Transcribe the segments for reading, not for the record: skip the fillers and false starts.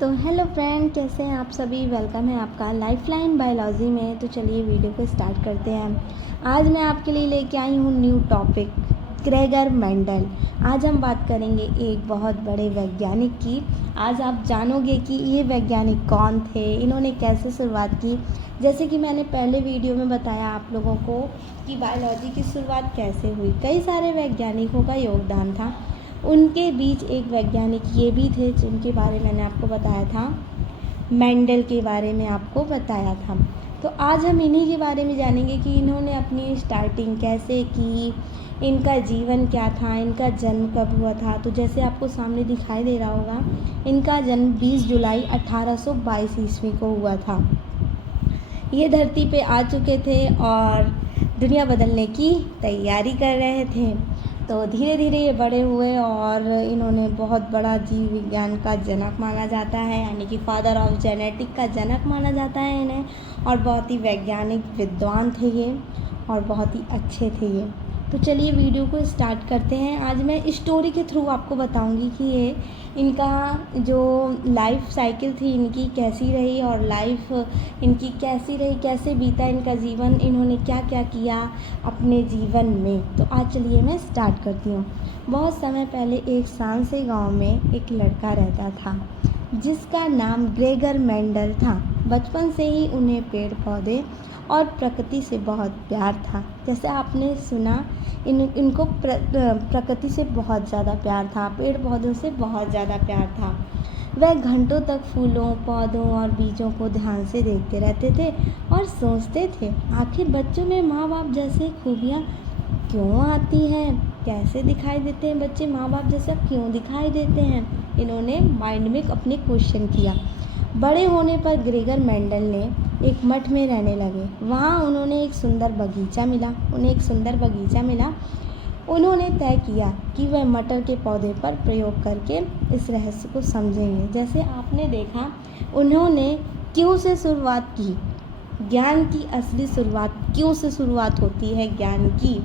तो hello friend, कैसे हैं आप सभी। वेलकम है आपका लाइफलाइन बायोलॉजी में। तो चलिए वीडियो को स्टार्ट करते हैं। आज मैं आपके लिए लेके आई हूँ न्यू टॉपिक, ग्रेगर मेंडल। आज हम बात करेंगे एक बहुत बड़े वैज्ञानिक की। आज आप जानोगे कि ये वैज्ञानिक कौन थे, इन्होंने कैसे शुरुआत की। जैसे कि मैंने पहले वीडियो में बताया आप लोगों को कि बायोलॉजी की शुरुआत कैसे हुई। कई सारे वैज्ञानिकों का योगदान था, उनके बीच एक वैज्ञानिक ये भी थे जिनके बारे में मैंने आपको बताया था, मेंडल के बारे में आपको बताया था। तो आज हम इन्हीं के बारे में जानेंगे कि इन्होंने अपनी स्टार्टिंग कैसे की, इनका जीवन क्या था, इनका जन्म कब हुआ था। तो जैसे आपको सामने दिखाई दे रहा होगा, इनका जन्म 20 जुलाई 1822 ईस्वी को हुआ था। ये धरती पे आ चुके थे और दुनिया बदलने की तैयारी कर रहे थे। तो धीरे धीरे ये बड़े हुए और इन्होंने बहुत बड़ा जीव विज्ञान का जनक माना जाता है, यानी कि फादर ऑफ जेनेटिक का जनक माना जाता है इन्हें। और बहुत ही वैज्ञानिक विद्वान थे ये और बहुत ही अच्छे थे ये। तो चलिए वीडियो को स्टार्ट करते हैं। आज मैं स्टोरी के थ्रू आपको बताऊंगी कि ये इनका जो लाइफ साइकिल थी इनकी कैसी रही और लाइफ इनकी कैसी रही, कैसे बीता इनका जीवन, इन्होंने क्या क्या किया अपने जीवन में। तो आज चलिए मैं स्टार्ट करती हूँ। बहुत समय पहले एक शांत से गाँव में एक लड़का रहता था जिसका नाम ग्रेगर मेंडल था। बचपन से ही उन्हें पेड़ पौधे और प्रकृति से बहुत प्यार था। जैसे आपने सुना, इनको प्रकृति से बहुत ज़्यादा प्यार था, पेड़ पौधों से बहुत ज़्यादा प्यार था। वह घंटों तक फूलों, पौधों और बीजों को ध्यान से देखते रहते थे और सोचते थे, आखिर बच्चों में माँ बाप जैसे खूबियाँ क्यों आती हैं, कैसे दिखाई देते हैं बच्चे माँ बाप जैसा क्यों दिखाई देते हैं। इन्होंने माइंड में अपने क्वेश्चन किया। बड़े होने पर ग्रेगर मेंडल ने एक मठ में रहने लगे। वहाँ उन्हें एक सुंदर बगीचा मिला। उन्होंने तय किया कि वह मटर के पौधे पर प्रयोग करके इस रहस्य को समझेंगे। जैसे आपने देखा, उन्होंने क्यों से शुरुआत की, ज्ञान की असली शुरुआत क्यों से शुरुआत होती है ज्ञान की।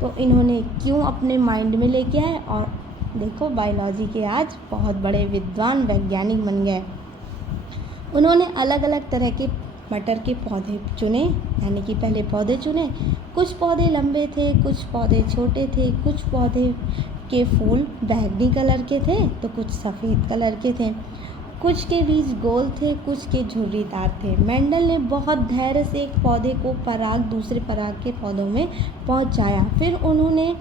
तो इन्होंने क्यों अपने माइंड में लेके आए और देखो बायोलॉजी के आज बहुत बड़े विद्वान वैज्ञानिक बन गए। उन्होंने अलग अलग तरह के मटर के पौधे चुने, यानी कि पहले पौधे चुने। कुछ पौधे लंबे थे, कुछ पौधे छोटे थे, कुछ पौधे के फूल बैंगनी कलर के थे तो कुछ सफ़ेद कलर के थे, कुछ के बीज गोल थे, कुछ के झुर्रीदार थे। मेंडल ने बहुत धैर्य से एक पौधे को पराग दूसरे पराग के पौधों में पहुंचाया। फिर उन्होंने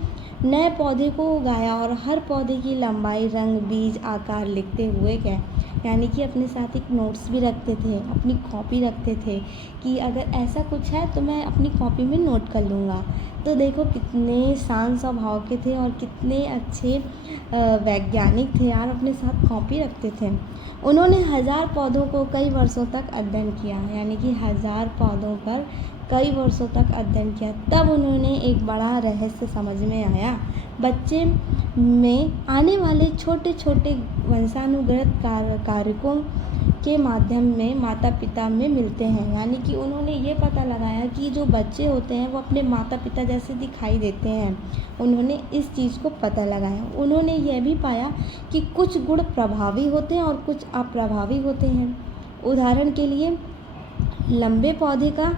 नए पौधे को उगाया और हर पौधे की लंबाई, रंग, बीज, आकार लिखते हुए गए। यानी कि अपने साथ एक नोट्स भी रखते थे, अपनी कॉपी रखते थे कि अगर ऐसा कुछ है तो मैं अपनी कॉपी में नोट कर लूँगा। तो देखो कितने शांत स्वभाव के थे और कितने अच्छे वैज्ञानिक थे यार, अपने साथ कॉपी रखते थे। उन्होंने 1000 पौधों को कई वर्षों तक अध्ययन किया, यानी कि 1000 पौधों पर कई वर्षों तक अध्ययन किया। तब उन्होंने एक बड़ा रहस्य समझ में आया। बच्चे में आने वाले छोटे छोटे वंशानुगत कारकों के माध्यम में माता पिता में मिलते हैं। यानी कि उन्होंने ये पता लगाया कि जो बच्चे होते हैं वो अपने माता पिता जैसे दिखाई देते हैं। उन्होंने इस चीज़ को पता लगाया। उन्होंने यह भी पाया कि कुछ गुण प्रभावी होते हैं और कुछ अप्रभावी होते हैं। उदाहरण के लिए, लंबे पौधे का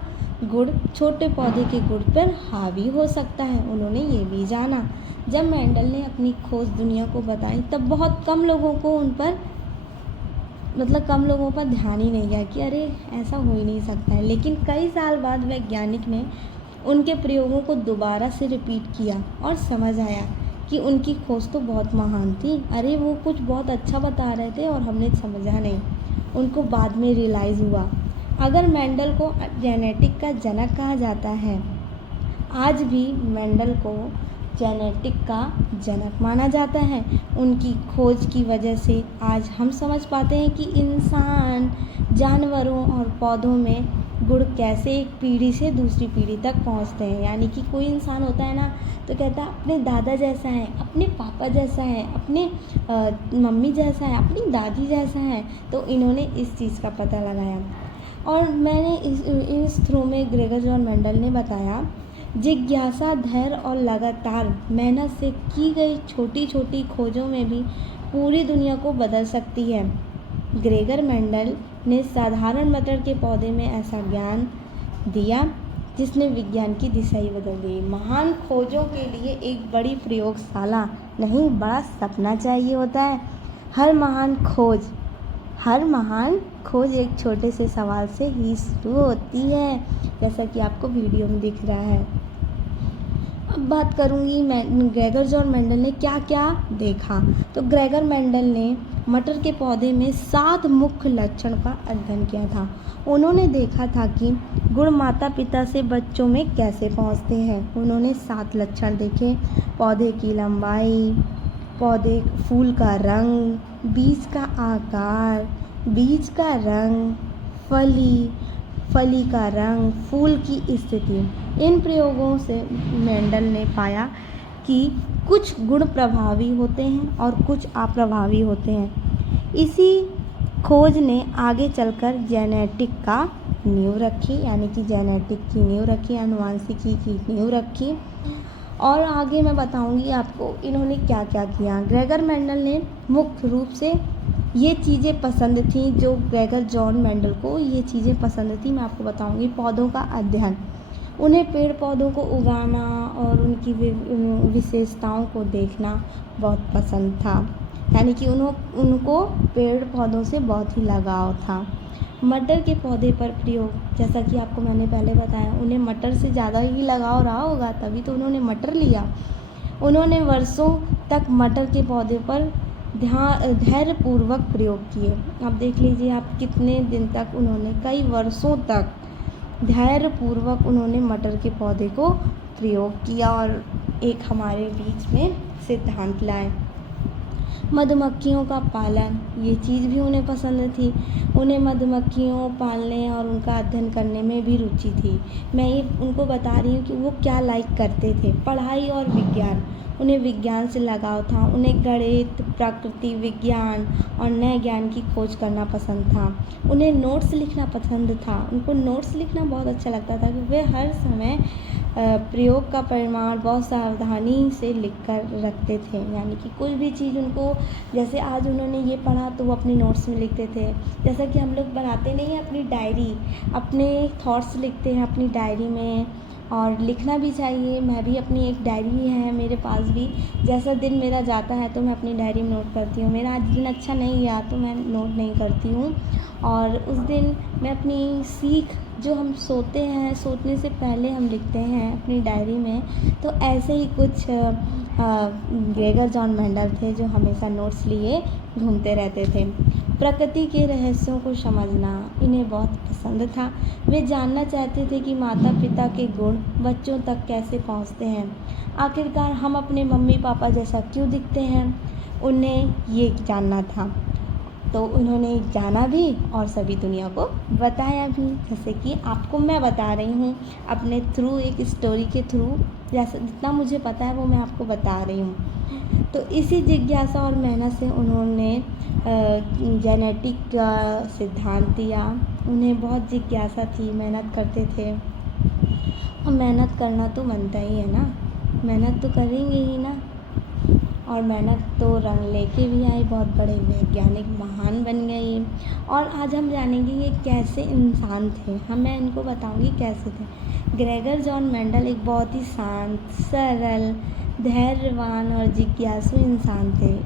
गुण छोटे पौधे के गुण पर हावी हो सकता है। उन्होंने ये भी जाना। जब मेंडल ने अपनी खोज दुनिया को बताई तब बहुत कम लोगों पर ध्यान ही नहीं गया कि अरे ऐसा हो ही नहीं सकता है। लेकिन कई साल बाद वैज्ञानिक ने उनके प्रयोगों को दोबारा से रिपीट किया और समझ आया कि उनकी खोज तो बहुत महान थी। अरे वो कुछ बहुत अच्छा बता रहे थे और हमने समझा नहीं। उनको बाद में रियलाइज़ हुआ। अगर मेंडल को जेनेटिक का जनक कहा जाता है, आज भी मेंडल को जेनेटिक का जनक माना जाता है। उनकी खोज की वजह से आज हम समझ पाते हैं कि इंसान, जानवरों और पौधों में गुण कैसे एक पीढ़ी से दूसरी पीढ़ी तक पहुंचते हैं। यानी कि कोई इंसान होता है ना तो कहता है अपने दादा जैसा है, अपने पापा जैसा है, अपने मम्मी जैसा है, अपनी दादी जैसा है। तो इन्होंने इस चीज़ का पता लगाया और मैंने इस थ्रू में ग्रेगर जॉन मेंडल ने बताया, जिज्ञासा, धैर्य और लगातार मेहनत से की गई छोटी छोटी खोजों में भी पूरी दुनिया को बदल सकती है। ग्रेगर मेंडल ने साधारण मटर के पौधे में ऐसा ज्ञान दिया जिसने विज्ञान की दिशा ही बदल दी। महान खोजों के लिए एक बड़ी प्रयोगशाला नहीं, बड़ा सपना चाहिए होता है। हर महान खोज एक छोटे से सवाल से ही शुरू होती है, जैसा कि आपको वीडियो में दिख रहा है। अब बात करूँगी मैं ग्रेगर जॉन मेंडल ने क्या क्या देखा। तो ग्रेगर मेंडल ने मटर के पौधे में 7 मुख्य लक्षण का अध्ययन किया था। उन्होंने देखा था कि गुण माता पिता से बच्चों में कैसे पहुंचते हैं। उन्होंने 7 लक्षण देखे: पौधे की लंबाई, पौधे फूल का रंग, बीज का आकार, बीज का रंग, फली का रंग, फूल की स्थिति। इन प्रयोगों से मेंडल ने पाया कि कुछ गुण प्रभावी होते हैं और कुछ अप्रभावी होते हैं। इसी खोज ने आगे चलकर जेनेटिक का नींव रखी, यानी कि जेनेटिक की नींव रखी, आनुवंशिकी की नींव रखी। और आगे मैं बताऊंगी आपको इन्होंने क्या क्या किया। ग्रेगर मेंडल ने मुख्य रूप से ये चीज़ें पसंद थी, जो ग्रेगर जॉन मेंडल को ये चीज़ें पसंद थी, मैं आपको बताऊंगी। पौधों का अध्ययन, उन्हें पेड़ पौधों को उगाना और उनकी विशेषताओं को देखना बहुत पसंद था, यानी कि उनको पेड़ पौधों से बहुत ही लगाव था। मटर के पौधे पर प्रयोग, जैसा कि आपको मैंने पहले बताया, उन्हें मटर से ज़्यादा ही लगाव रहा होगा, तभी तो उन्होंने मटर लिया। उन्होंने वर्षों तक मटर के पौधे पर धैर्यपूर्वक प्रयोग किए। अब देख लीजिए आप कितने दिन तक, उन्होंने कई वर्षों तक धैर्यपूर्वक उन्होंने मटर के पौधे को प्रयोग किया और एक हमारे बीच में सिद्धांत लाए। मधुमक्खियों का पालन, ये चीज़ भी उन्हें पसंद थी। उन्हें मधुमक्खियों पालने और उनका अध्ययन करने में भी रुचि थी। मैं ये उनको बता रही हूँ कि वो क्या लाइक करते थे। पढ़ाई और विज्ञान, उन्हें विज्ञान से लगाव था। उन्हें गणित, प्रकृति विज्ञान और नए ज्ञान की खोज करना पसंद था। उन्हें नोट्स लिखना पसंद था। उनको नोट्स लिखना बहुत अच्छा लगता था, क्योंकि वे हर समय प्रयोग का परिमाण बहुत सावधानी से लिख कर रखते थे। यानी कि कुछ भी चीज़ उनको, जैसे आज उन्होंने ये पढ़ा तो वो अपनी नोट्स में लिखते थे। जैसा कि हम लोग बनाते नहीं हैं अपनी डायरी, अपने थॉट्स लिखते हैं अपनी डायरी में, और लिखना भी चाहिए। मैं भी अपनी एक डायरी है मेरे पास भी, जैसा दिन मेरा जाता है तो मैं अपनी डायरी में नोट करती हूँ। मेरा आज दिन अच्छा नहीं गया तो मैं नोट नहीं करती हूँ, और उस दिन मैं अपनी सीख, जो हम सोते हैं, सोने से पहले हम लिखते हैं अपनी डायरी में, तो ऐसे ही कुछ ग्रेगर जॉन मेंडल थे जो हमेशा नोट्स लिए घूमते रहते थे। प्रकृति के रहस्यों को समझना इन्हें बहुत पसंद था। वे जानना चाहते थे कि माता पिता के गुण बच्चों तक कैसे पहुंचते हैं। आखिरकार हम अपने मम्मी पापा जैसा क्यों दिखते हैं, उन्हें ये जानना था। तो उन्होंने जाना भी और सभी दुनिया को बताया भी, जैसे कि आपको मैं बता रही हूँ अपने थ्रू, एक स्टोरी के थ्रू, जैसा जितना मुझे पता है वो मैं आपको बता रही हूँ। तो इसी जिज्ञासा और मेहनत से उन्होंने जेनेटिक का सिद्धांत दिया। उन्हें बहुत जिज्ञासा थी, मेहनत करते थे, और मेहनत करना तो बनता ही है ना, मेहनत तो करेंगे ही ना, और मेहनत तो रंग लेके भी आई, बहुत बड़े वैज्ञानिक महान बन गए। और आज हम जानेंगे ये कैसे इंसान थे। मैं इनको बताऊंगी कैसे थे। ग्रेगर जॉन मेंडल एक बहुत ही शांत, सरल, धैर्यवान और जिज्ञासु इंसान थे।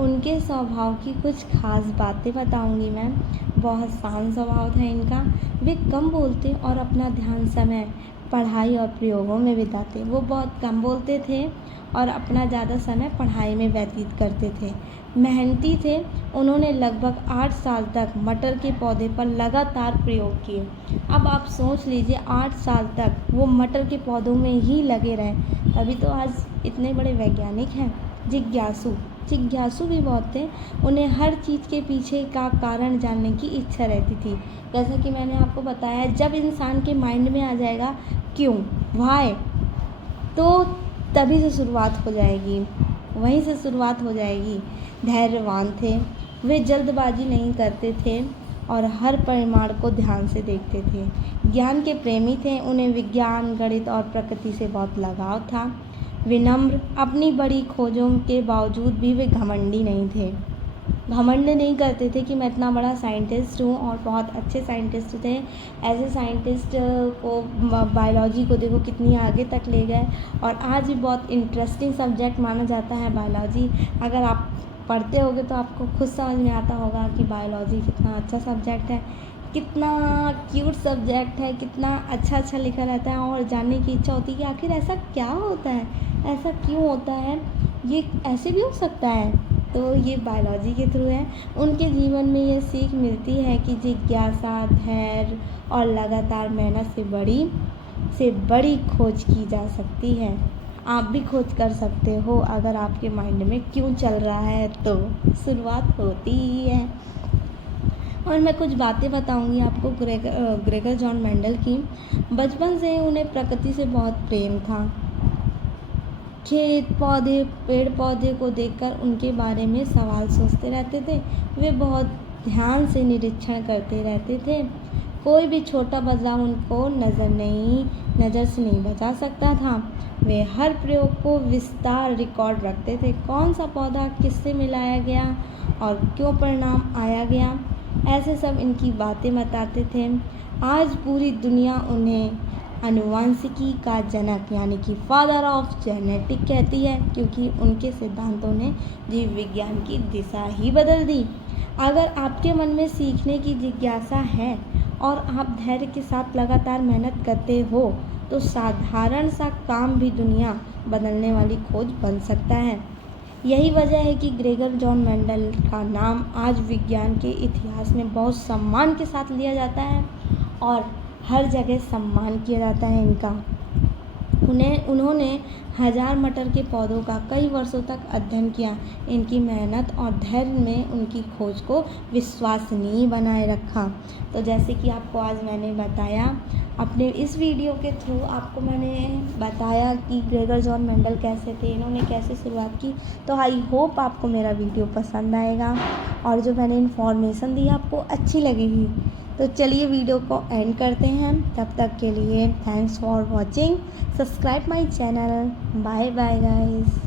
उनके स्वभाव की कुछ खास बातें बताऊंगी मैं। बहुत शांत स्वभाव था इनका। वे कम बोलते और अपना ध्यान समय पढ़ाई और प्रयोगों में बिताते। वो बहुत कम बोलते थे और अपना ज़्यादा समय पढ़ाई में व्यतीत करते थे। मेहनती थे। उन्होंने लगभग 8 साल तक मटर के पौधे पर लगातार प्रयोग किए। अब आप सोच लीजिए 8 साल तक वो मटर के पौधों में ही लगे रहे, तभी तो आज इतने बड़े वैज्ञानिक हैं। जिज्ञासु भी बहुत थे। उन्हें हर चीज़ के पीछे का कारण जानने की इच्छा रहती थी। जैसा कि मैंने आपको बताया, जब इंसान के माइंड में आ जाएगा क्यों, व्हाई, तो तभी से शुरुआत हो जाएगी, वहीं से शुरुआत हो जाएगी। धैर्यवान थे। वे जल्दबाजी नहीं करते थे और हर परिमाण को ध्यान से देखते थे। ज्ञान के प्रेमी थे। उन्हें विज्ञान, गणित और प्रकृति से बहुत लगाव था। विनम्र, अपनी बड़ी खोजों के बावजूद भी वे घमंडी नहीं थे। घमंड नहीं करते थे कि मैं इतना बड़ा साइंटिस्ट हूँ, और बहुत अच्छे साइंटिस्ट थे। ऐसे साइंटिस्ट को बायोलॉजी को देखो कितनी आगे तक ले गए, और आज भी बहुत इंटरेस्टिंग सब्जेक्ट माना जाता है बायोलॉजी। अगर आप पढ़ते होगे तो आपको खुद समझ में आता होगा कि बायोलॉजी कितना अच्छा सब्जेक्ट है, कितना क्यूट सब्जेक्ट है, कितना अच्छा अच्छा लिखा रहता है, और जानने की इच्छा होती है कि आखिर ऐसा क्या होता है, ऐसा क्यों होता है, ये ऐसे भी हो सकता है। तो ये बायोलॉजी के थ्रू है। उनके जीवन में ये सीख मिलती है कि जिज्ञासा, धैर्य और लगातार मेहनत से बड़ी खोज की जा सकती है। आप भी खोज कर सकते हो अगर आपके माइंड में क्यों चल रहा है तो शुरुआत होती ही है। और मैं कुछ बातें बताऊंगी आपको ग्रेगर जॉन मेंडल की। बचपन से उन्हें प्रकृति से बहुत प्रेम था। खेत, पौधे, पेड़ पौधे को देखकर उनके बारे में सवाल सोचते रहते थे। वे बहुत ध्यान से निरीक्षण करते रहते थे। कोई भी छोटा बदलाव उनको नज़र से नहीं बचा सकता था। वे हर प्रयोग को विस्तार रिकॉर्ड रखते थे। कौन सा पौधा किससे मिलाया गया और क्यों परिणाम आया गया, ऐसे सब इनकी बातें बताते थे। आज पूरी दुनिया उन्हें आनुवांशिकी का जनक यानी कि फादर ऑफ जेनेटिक कहती है, क्योंकि उनके सिद्धांतों ने जीव विज्ञान की दिशा ही बदल दी। अगर आपके मन में सीखने की जिज्ञासा है और आप धैर्य के साथ लगातार मेहनत करते हो तो साधारण सा काम भी दुनिया बदलने वाली खोज बन सकता है। यही वजह है कि ग्रेगर जॉन मेंडल का नाम आज विज्ञान के इतिहास में बहुत सम्मान के साथ लिया जाता है, और हर जगह सम्मान किया जाता है इनका। उन्होंने हजार मटर के पौधों का कई वर्षों तक अध्ययन किया। इनकी मेहनत और धैर्य ने उनकी खोज को विश्वसनीय बनाए रखा। तो जैसे कि आपको आज मैंने बताया, अपने इस वीडियो के थ्रू आपको मैंने बताया कि ग्रेगर जॉन मेंडल कैसे थे, इन्होंने कैसे शुरुआत की। तो आई होप आपको मेरा वीडियो पसंद आएगा और जो मैंने इन्फॉर्मेशन दी आपको अच्छी लगेगी। तो चलिए वीडियो को एंड करते हैं। तब तक के लिए thanks for watching. Subscribe my channel. Bye bye guys.